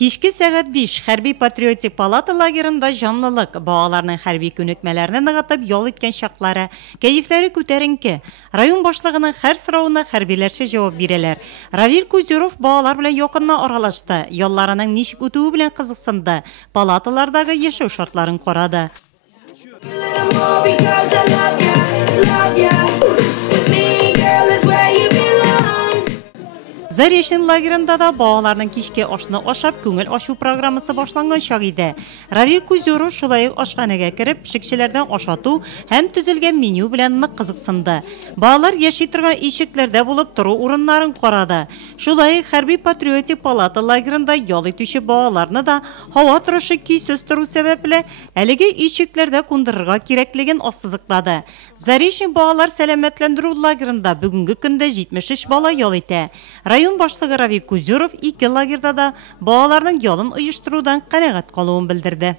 Кичке сәгать 5 хәрби патриотик палата лагерында жанлылык, балаларның хәрби күнекмәләрне ныгытып ял иткән шаклары, кәефләре күтәренке. Район башлыгының һәр сорауына хәрбиләрчә җавап бирәләр. Равил Кузеров балалар белән якынна аралашты, ялларының ничек үтүе белән кызыксынды, палаталардагы яшәү шартларын карады. Заречный лагерында да балаларның кичке ашны ашап күңел ачу программасы башланган чак иде. Равил Кузеров шулай ук ашханәгә кереп, пешекчеләрдән ашату һәм төзелгән меню белән нык кызыксынды. Балалар яши торган ишекләрдә булып тору урыннарын карады. Шулай ук хәрби патриотик палата лагерында ял итүче балаларны да һава торышы көйсез тору сәбәпле әлеге ишекләрдә кундырырга кирәклеген ассызыклады. Заречный балалар сәламәтләндерү лагерында бүгенге көндә 73 бала ял итә. Район башлыгы Равил Кузеров 2 лагерда да балаларның ялын оештырудан канәгать калуын белдерде.